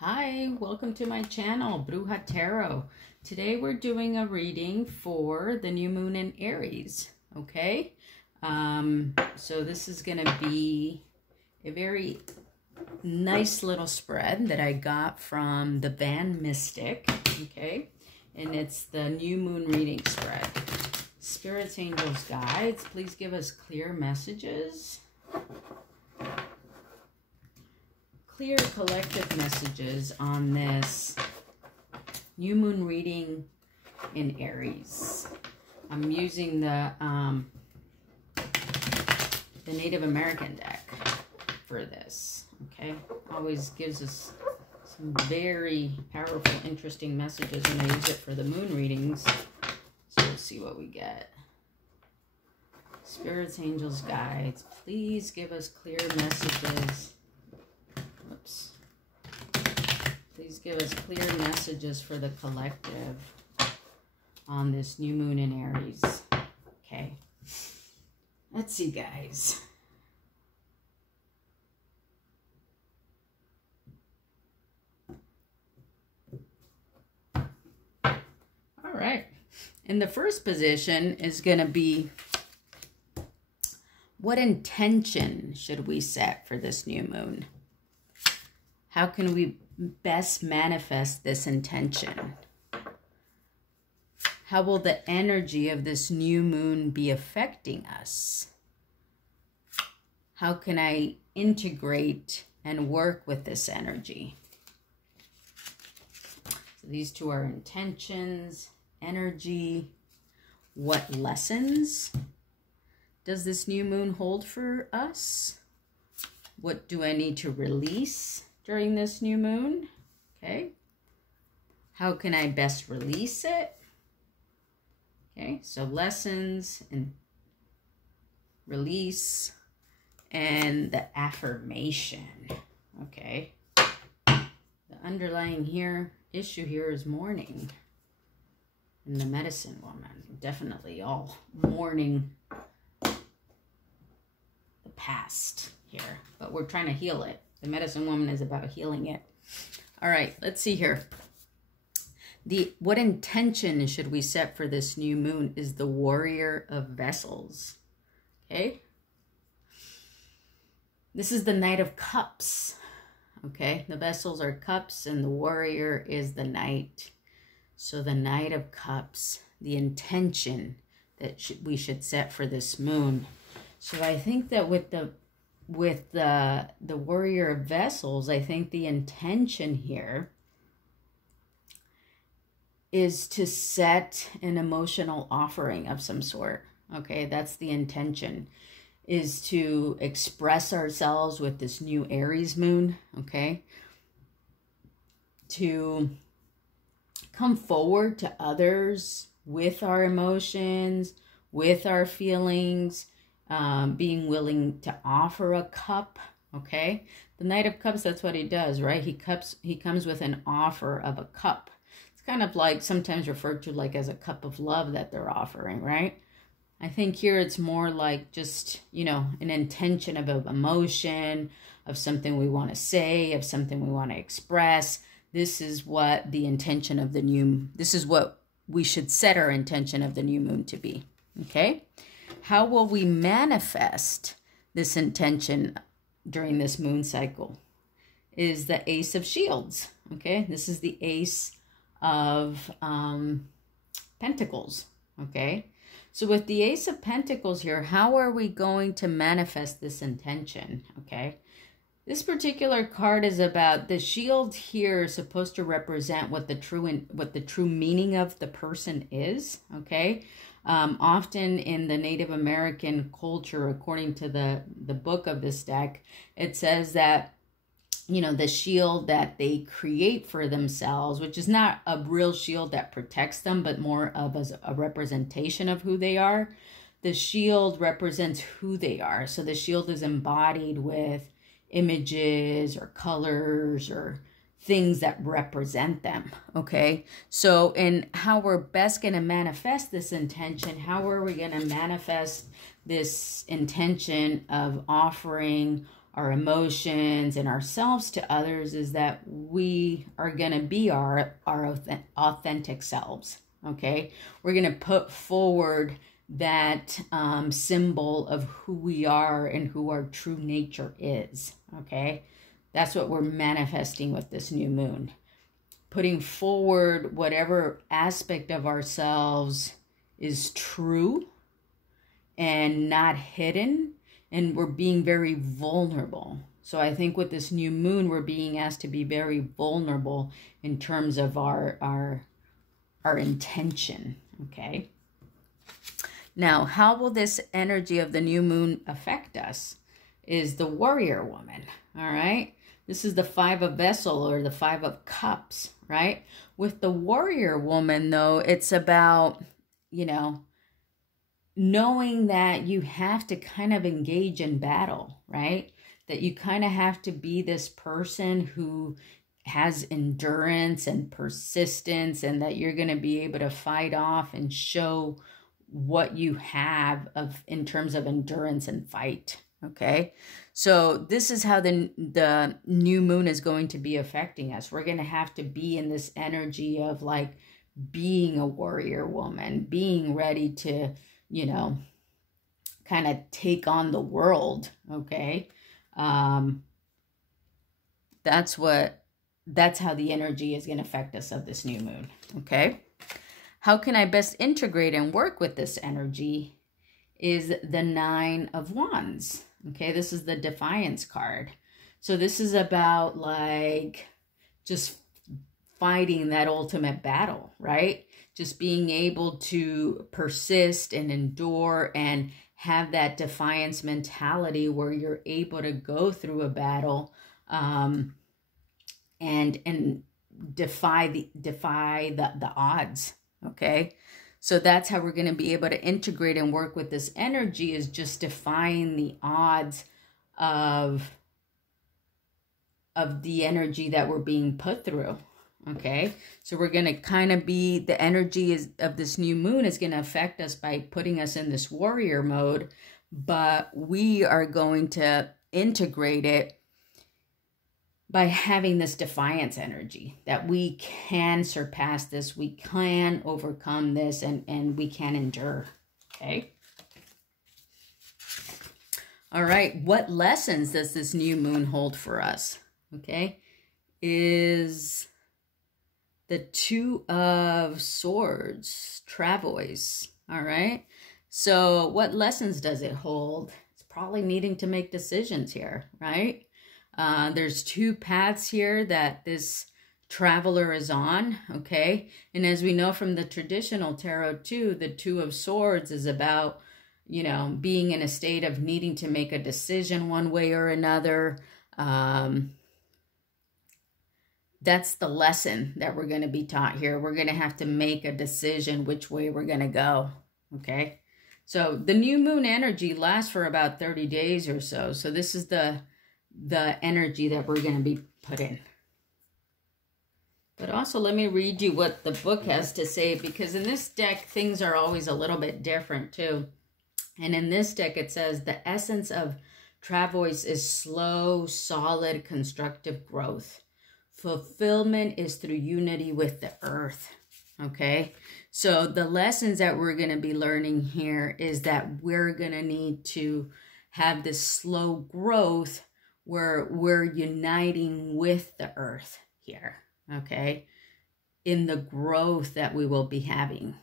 Hi, welcome to my channel, Bruja Tarot. Today we're doing a reading for the new moon in Aries, okay? So this is going to be a very nice little spread that I got from the band Mystic, okay? And it's the new moon reading spread. Spirits, angels, guides, please give us clear messages. Clear collective messages on this new moon reading in Aries. I'm using the Native American deck for this, okay? Always gives us some very powerful, interesting messages, and I use it for the moon readings. So we'll see what we get. Spirits, angels, guides, please give us clear messages. Please give us clear messages for the collective on this new moon in Aries. Okay. Let's see, guys. All right. And the first position is going to be, what intention should we set for this new moon? How can we best manifest this intention? How will the energy of this new moon be affecting us? How can I integrate and work with this energy? So these two are intentions, energy. What lessons does this new moon hold for us? What do I need to release during this new moon? Okay. How can I best release it? Okay, so lessons and release and the affirmation. Okay. The underlying issue here is mourning. And the medicine woman, definitely all mourning the past here, but we're trying to heal it. The medicine woman is about healing it. All right, let's see here. What intention should we set for this new moon is the Warrior of Vessels. Okay. This is the Knight of Cups. Okay. The vessels are cups and the warrior is the knight. So the Knight of Cups, the intention that we should set for this moon. So I think that with the Warrior of Vessels, I think the intention here is to set an emotional offering of some sort. Okay, that's the intention, is to express ourselves with this new Aries moon, okay? To come forward to others with our emotions, with our feelings, being willing to offer a cup, okay? The Knight of Cups, that's what he does, right? He comes with an offer of a cup. It's kind of like sometimes referred to like as a cup of love that they're offering, right? I think here it's more like just, you know, an intention of emotion, of something we want to say, of something we want to express. This is what the intention of this is what we should set our intention of the new moon to be, okay? How will we manifest this intention during this moon cycle? Is the Ace of Shields, okay? This is the Ace of Pentacles, okay? So with the Ace of Pentacles here, how are we going to manifest this intention, okay? This particular card is about the shield here is supposed to represent what the true meaning of the person is, okay? Often in the Native American culture, according to the book of this deck, it says that, you know, the shield that they create for themselves, which is not a real shield that protects them, but more of a representation of who they are. The shield represents who they are. So the shield is embodied with images or colors or things that represent them, okay? So in how we're best going to manifest this intention, how are we going to manifest this intention of offering our emotions and ourselves to others is that we are going to be our authentic selves. Okay, we're going to put forward that symbol of who we are and who our true nature is. Okay, that's what we're manifesting with this new moon. Putting forward whatever aspect of ourselves is true and not hidden, and we're being very vulnerable. So I think with this new moon, we're being asked to be very vulnerable in terms of our intention. Okay. Now, how will this energy of the new moon affect us? Is the warrior woman. All right. This is the 5 of vessel, or the 5 of cups, right? With the warrior woman, though, it's about, you know, knowing that you have to kind of engage in battle, right? That you kind of have to be this person who has endurance and persistence, and that you're going to be able to fight off and show what you have in terms of endurance and fight. Okay, so this is how the new moon is going to be affecting us. We're going to have to be in this energy of like being a warrior woman, being ready to, you know, kind of take on the world. Okay, that's how the energy is going to affect us of this new moon. Okay, how can I best integrate and work with this energy? Is the 9 of Wands. Okay, this is the Defiance card. So this is about like just fighting that ultimate battle, right? Just being able to persist and endure and have that defiance mentality where you're able to go through a battle and defy the odds. Okay, so that's how we're going to be able to integrate and work with this energy, is just defying the odds of the energy that we're being put through. Okay, so we're going to kind of be, the energy of this new moon is going to affect us by putting us in this warrior mode, but we are going to integrate it by having this defiance energy, that we can surpass this, we can overcome this, and we can endure. Okay. All right. What lessons does this new moon hold for us? Okay. Is the 2 of Swords, Travois. All right. So what lessons does it hold? It's probably needing to make decisions here, right? There's 2 paths here that this traveler is on, okay? And as we know from the traditional tarot too, the 2 of Swords is about, you know, being in a state of needing to make a decision one way or another. That's the lesson that we're going to be taught here. We're going to have to make a decision which way we're going to go, okay? So the new moon energy lasts for about 30 days or so. So this is the energy that we're going to be put in. But also let me read you what the book has to say, because in this deck things are always a little bit different too. And in this deck it says the essence of Travois is slow, solid, constructive growth. Fulfillment is through unity with the earth. Okay, so the lessons that we're going to be learning here is that we're going to need to have this slow growth where we're uniting with the earth here, okay, in the growth that we will be having.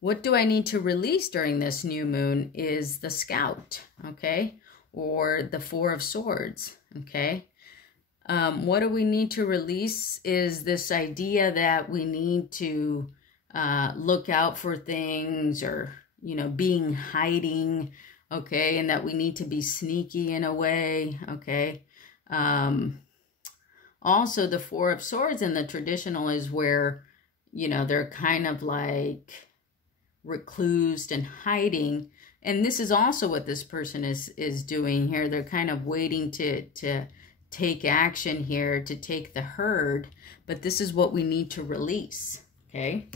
What do I need to release during this new moon is the Scout, okay, or the 4 of Swords, okay. What do we need to release is this idea that we need to look out for things, or, you know, being hiding, okay, and that we need to be sneaky in a way, okay. Also, the 4 of Swords in the traditional is where, you know, they're kind of like reclused and hiding. And this is also what this person is doing here. They're kind of waiting to take action here, to take the herd. But this is what we need to release, okay?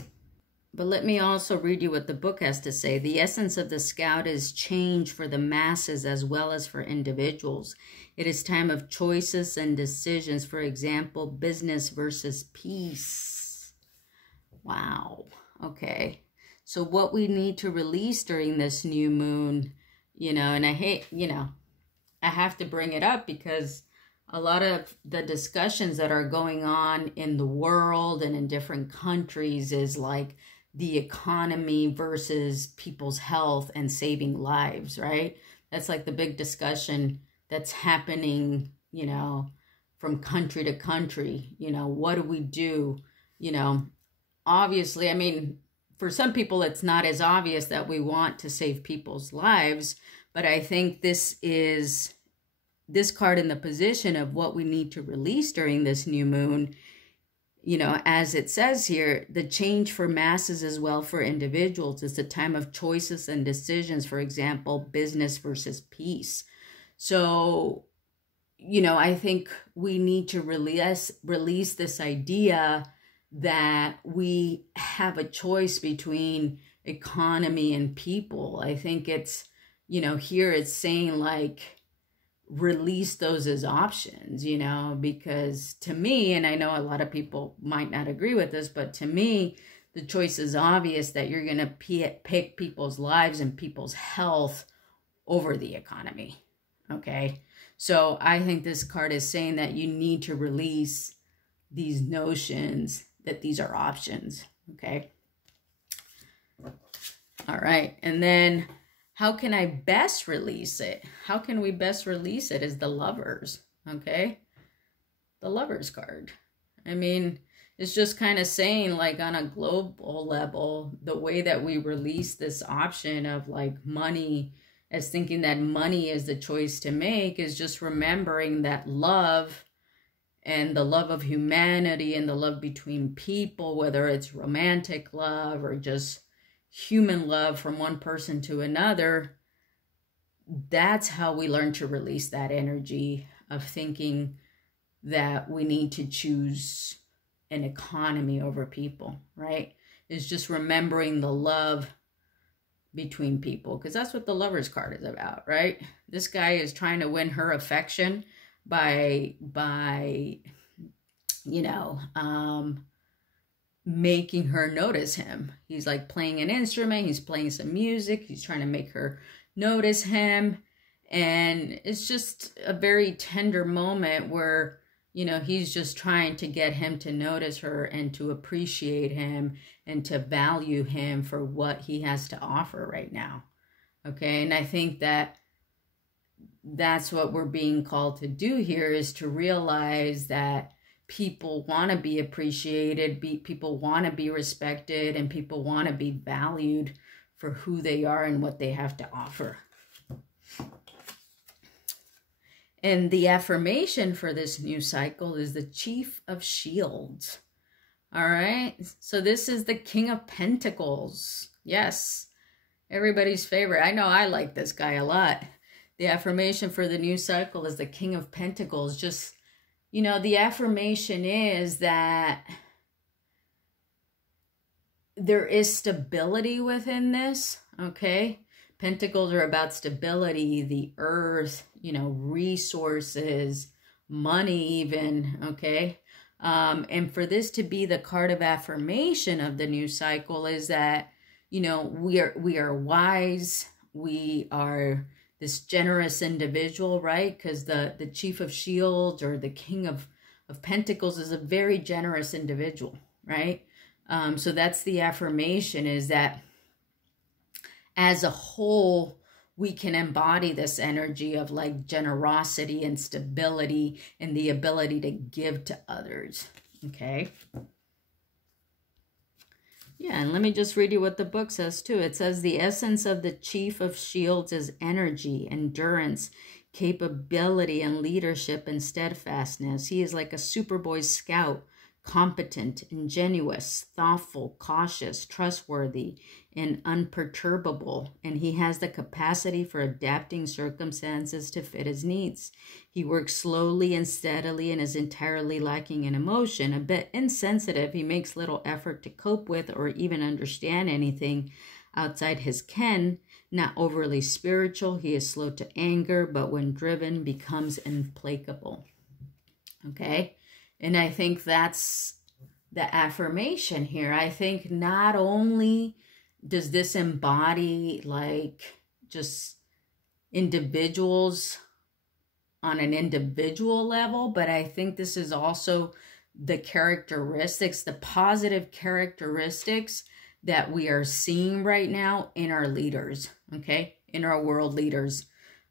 But let me also read you what the book has to say. The essence of the Scout is change for the masses as well as for individuals. It is time of choices and decisions. For example, business versus peace. Wow. Okay. So what we need to release during this new moon, and I hate, I have to bring it up because a lot of the discussions that are going on in the world and in different countries is like the economy versus people's health and saving lives, right? That's like the big discussion that's happening, from country to country. What do we do? Obviously, I mean, for some people, it's not as obvious that we want to save people's lives, but I think this card in the position of what we need to release during this new moon, as it says here, the change for masses as well for individuals. It's a time of choices and decisions, for example, business versus peace. So, I think we need to release this idea that we have a choice between economy and people. I think it's, here it's saying like, release those as options, because to me, and I know a lot of people might not agree with this, but to me, the choice is obvious that you're going to pick people's lives and people's health over the economy. Okay. So I think this card is saying that you need to release these notions that these are options. Okay. All right. And then how can I best release it? How can we best release it is the Lovers. Okay. The Lovers card. I mean, it's just kind of saying like on a global level, the way that we release this option of like money as thinking that money is the choice to make is just remembering that love and the love of humanity and the love between people, whether it's romantic love or just human love from one person to another, that's how we learn to release that energy of thinking that we need to choose an economy over people, right? It's just remembering the love between people, because that's what the Lovers card is about, right? This guy is trying to win her affection by making her notice him. He's like playing an instrument, he's playing some music, he's trying to make her notice him. And it's just a very tender moment where, he's just trying to get him to notice her and to appreciate him and to value him for what he has to offer right now. Okay. And I think that that's what we're being called to do here, is to realize that people want to be appreciated, people want to be respected, and people want to be valued for who they are and what they have to offer. And the affirmation for this new cycle is the Chief of Shields. All right. So this is the King of Pentacles. Yes. Everybody's favorite. I know I like this guy a lot. The affirmation for the new cycle is the King of Pentacles. Just, the affirmation is that there is stability within this, okay? Pentacles are about stability, the earth, resources, money even, okay? And for this to be the card of affirmation of the new cycle is that, we are wise, we are this generous individual, right? Because the Chief of Shields or the King of Pentacles is a very generous individual, right? So that's the affirmation, is that as a whole, we can embody this energy of like generosity and stability and the ability to give to others, okay? Yeah, and let me just read you what the book says too. It says the essence of the Chief of Shields is energy, endurance, capability, and leadership and steadfastness. He is like a super boy scout, competent, ingenuous, thoughtful, cautious, trustworthy, and unperturbable. And he has the capacity for adapting circumstances to fit his needs. He works slowly and steadily and is entirely lacking in emotion. A bit insensitive, he makes little effort to cope with or even understand anything outside his ken. Not overly spiritual, he is slow to anger, but when driven, becomes implacable. Okay? And I think that's the affirmation here. I think not only does this embody like just individuals on an individual level, but I think this is also the characteristics, the positive characteristics that we are seeing right now in our leaders, okay, in our world leaders.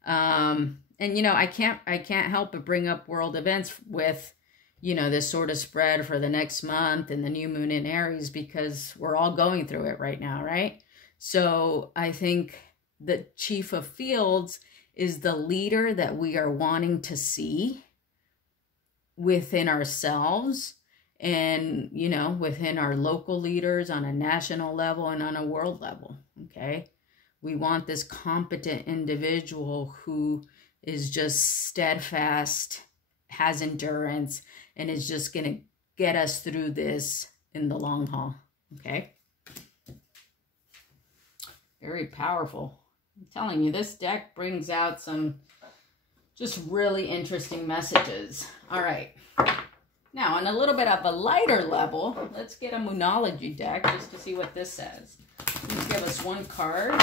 And you know, I can't help but bring up world events with, you know, this sort of spread for the next month and the new moon in Aries, because we're all going through it right now, right? So I think the Chief of Fields is the leader that we are wanting to see within ourselves and, you know, within our local leaders on a national level and on a world level, okay? We want this competent individual who is just steadfast, has endurance, and is just going to get us through this in the long haul, okay? Very powerful. I'm telling you, this deck brings out some just really interesting messages. All right. Now, on a little bit of a lighter level, let's get a Moonology deck just to see what this says. Please give us one card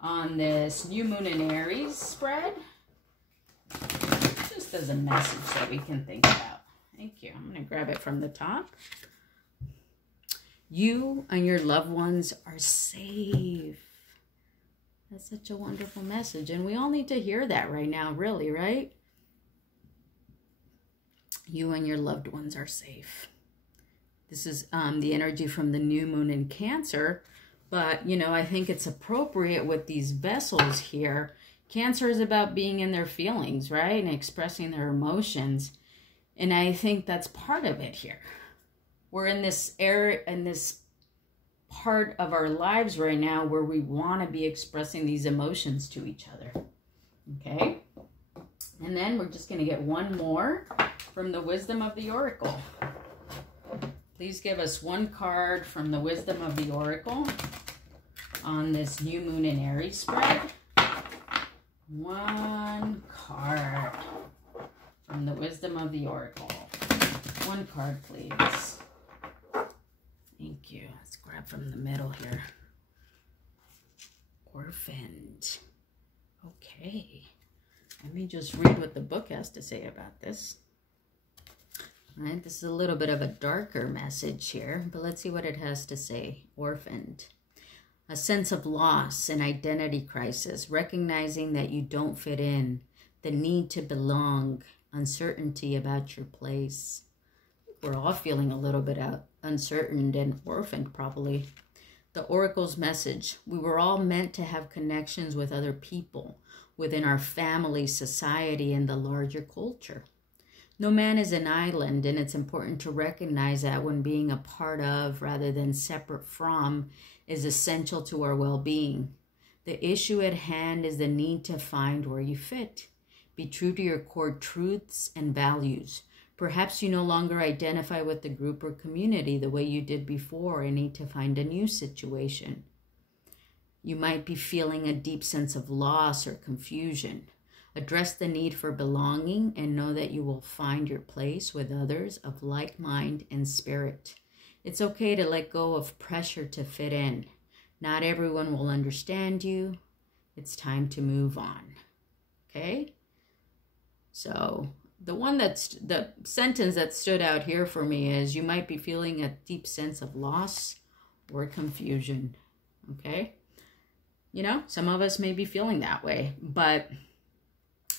on this new moon in Aries spread. Just as a message that we can think about. Thank you. I'm going to grab it from the top. You and your loved ones are safe. That's such a wonderful message. And we all need to hear that right now, really, right? You and your loved ones are safe. This is the energy from the new moon in Cancer. But, you know, I think it's appropriate with these vessels here. Cancer is about being in their feelings, right? And expressing their emotions. And I think that's part of it here. We're in this area, in this part of our lives right now where we want to be expressing these emotions to each other. Okay? And then we're just going to get one more from the Wisdom of the Oracle. Please give us one card from the Wisdom of the Oracle on this new moon in Aries spread. One card from the Wisdom of the Oracle. One card, please. Thank you. Let's grab from the middle here. Orphaned. Okay. Let me just read what the book has to say about this. All right, this is a little bit of a darker message here, but let's see what it has to say. Orphaned. A sense of loss and identity crisis, recognizing that you don't fit in, the need to belong, uncertainty about your place. We're all feeling a little bit uncertain and orphaned, probably. The Oracle's message: we were all meant to have connections with other people within our family, society, and the larger culture. No man is an island, and it's important to recognize that when being a part of rather than separate from is essential to our well-being. The issue at hand is the need to find where you fit. Be true to your core truths and values. Perhaps you no longer identify with the group or community the way you did before and need to find a new situation. You might be feeling a deep sense of loss or confusion. Address the need for belonging and know that you will find your place with others of like mind and spirit. It's okay to let go of pressure to fit in. Not everyone will understand you. It's time to move on. Okay? So the sentence that stood out here for me is: you might be feeling a deep sense of loss or confusion. Okay? You know, some of us may be feeling that way, but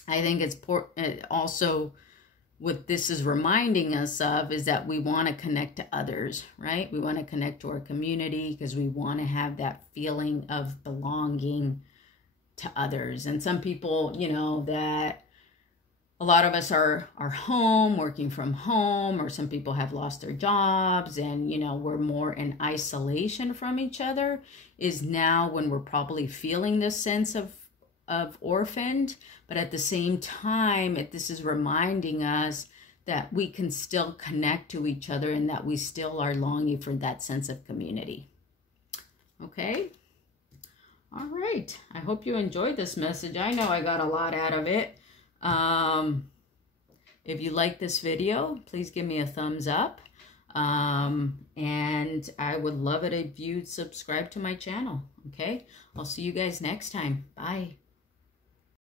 I think it's also what this is reminding us of is that we want to connect to others, right? We want to connect to our community because we want to have that feeling of belonging to others. And some people, you know, that a lot of us are home, working from home, or some people have lost their jobs, and, you know, we're more in isolation from each other, is now when we're probably feeling this sense of orphaned. But at the same time, this is reminding us that we can still connect to each other and that we still are longing for that sense of community. Okay? All right. I hope you enjoyed this message. I know I got a lot out of it. If you like this video, please give me a thumbs up. And I would love it if you'd subscribe to my channel. Okay? I'll see you guys next time. Bye.